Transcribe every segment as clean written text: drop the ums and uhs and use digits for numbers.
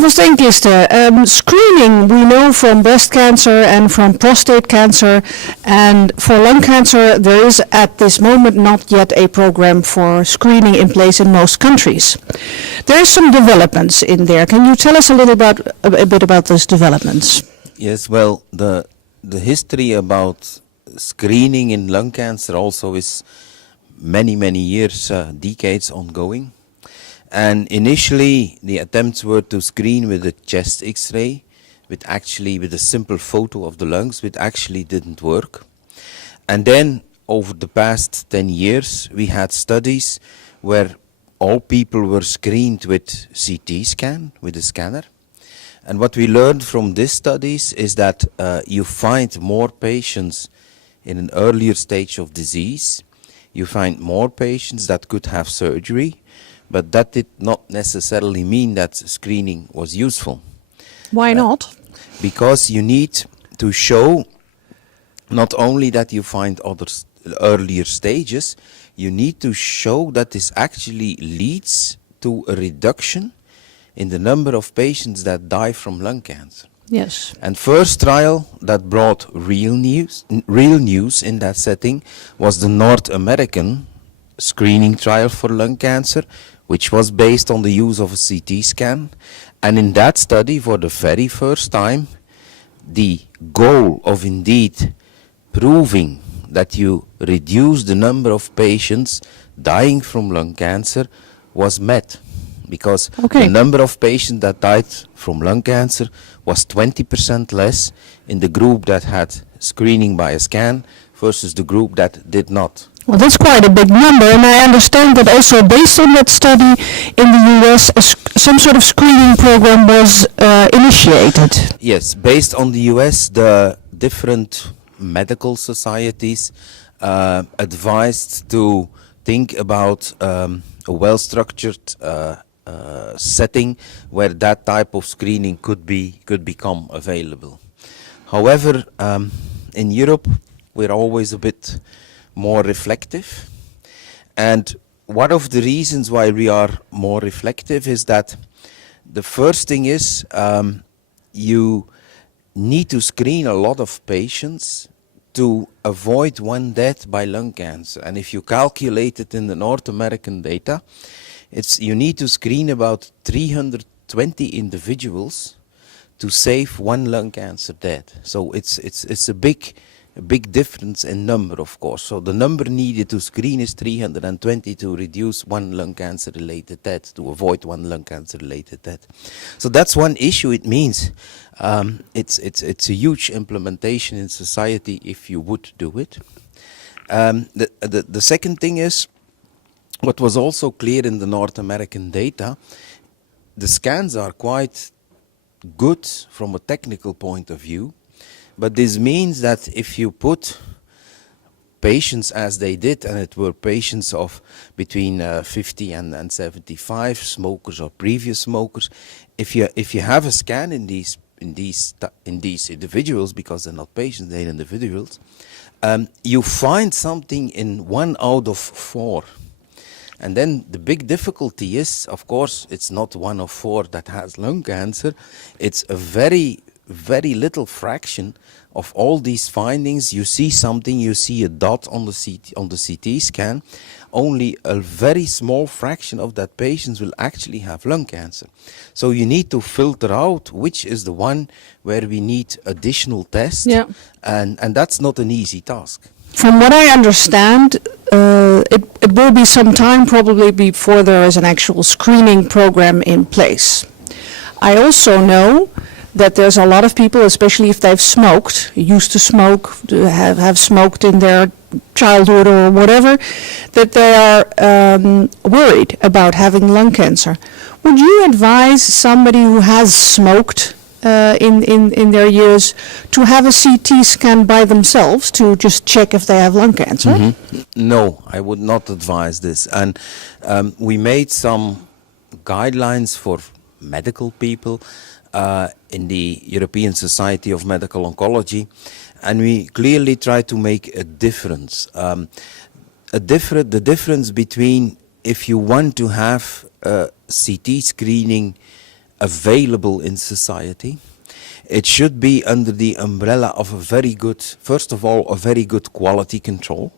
Dr. Vansteenkiste, screening we know from breast cancer and from prostate cancer, and for lung cancer there is at this moment not yet a program for screening in place in most countries. There are some developments in there. Can you tell us a bit about those developments? Yes, well, the history about screening in lung cancer also is many years, decades ongoing. And initially the attempts were to screen with a chest X-ray, with a simple photo of the lungs, which actually didn't work. And then over the past 10 years we had studies where all people were screened with CT scan, with a scanner. And what we learned from these studies is that you find more patients in an earlier stage of disease. You find more patients that could have surgery, but that did not necessarily mean that screening was useful. Why not? Because you need to show not only that you find other earlier stages, you need to show that this actually leads to a reduction in the number of patients that die from lung cancer. Yes. And first trial that brought real news in that setting was the North American screening trial for lung cancer, which was based on the use of a CT scan. And in that study, for the very first time, the goal of indeed proving that you reduce the number of patients dying from lung cancer was met. Because the number of patients that died from lung cancer was 20% less in the group that had screening by a scan versus the group that did not. Well, that's quite a big number, and I understand that also based on that study in the US, some sort of screening program was initiated. Yes, based on the US, the different medical societies advised to think about a well-structured setting where that type of screening could become available. However, in Europe, we're always a bit more reflective, and one of the reasons why we are more reflective is that the first thing is you need to screen a lot of patients to avoid one death by lung cancer. And if you calculate it in the North American data, you need to screen about 320 individuals to save one lung cancer death. So it's a big difference in number, of course. So the number needed to screen is 320 to reduce one lung cancer related death, to avoid one lung cancer related death. So that's one issue. It means it's a huge implementation in society if you would do it. The second thing is, what was also clear in the North American data, the scans are quite good from a technical point of view, but this means that if you put patients as they did, and it were patients of between 50 and 75, smokers or previous smokers, if you have a scan in these individuals, because they're not patients, they're individuals, you find something in 1 out of 4. And then the big difficulty is, of course, it's not 1 of 4 that has lung cancer. It's a very little fraction of all these findings. You see something, you see a dot on the CT scan. Only a very small fraction of that patients will actually have lung cancer. So you need to filter out which is the one where we need additional tests. Yeah. And that's not an easy task. From what I understand, it will be some time probably before there is an actual screening program in place. I also know that there's a lot of people, especially if they've smoked, used to smoke, have smoked in their childhood or whatever, that they are worried about having lung cancer. Would you advise somebody who has smoked in their years to have a CT scan by themselves to just check if they have lung cancer? Mm-hmm. No, I would not advise this. And we made some guidelines for medical people in the European Society of Medical Oncology, and we clearly try to make a difference. The difference between if you want to have a CT screening available in society. It should be under the umbrella of a very good, first of all, a very good quality control,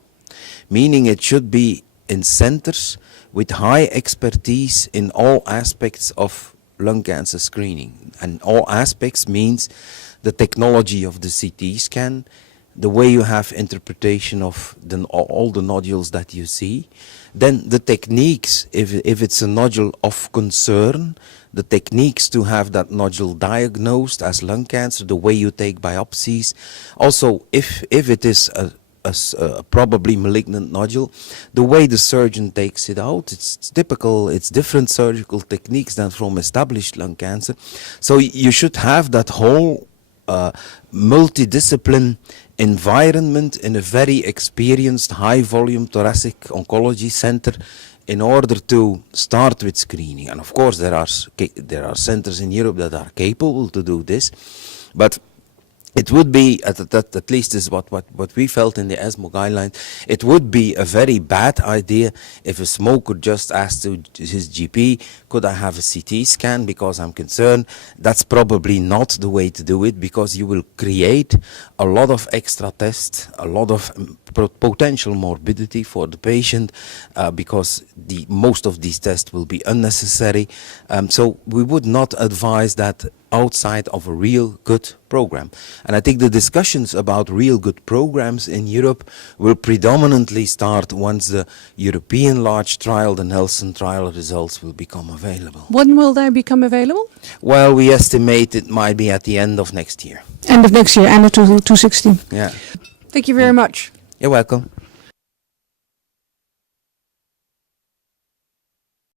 meaning it should be in centers with high expertise in all aspects of lung cancer screening. And all aspects means the technology of the CT scan, the way you have interpretation of all the nodules that you see, then the techniques, if it's a nodule of concern, the techniques to have that nodule diagnosed as lung cancer, the way you take biopsies. Also, if it is a probably malignant nodule, the way the surgeon takes it out, it's typical, it's different surgical techniques than from established lung cancer. So you should have that whole multidiscipline environment in a very experienced high volume thoracic oncology center in order to start with screening. And of course there are centers in Europe that are capable to do this, but it would be, at least is what we felt in the ESMO guidelines, it would be a very bad idea if a smoker just asked to his GP, could I have a CT scan because I'm concerned? That's probably not the way to do it, because you will create a lot of extra tests, a lot of potential morbidity for the patient, because most of these tests will be unnecessary. So we would not advise that outside of a real good program. And I think the discussions about real good programs in Europe will predominantly start once the European large trial, the Nelson trial results will become available. When will they become available? Well, we estimate it might be at the end of next year. End of next year, end of 2016. Yeah. Thank you very much. You're welcome.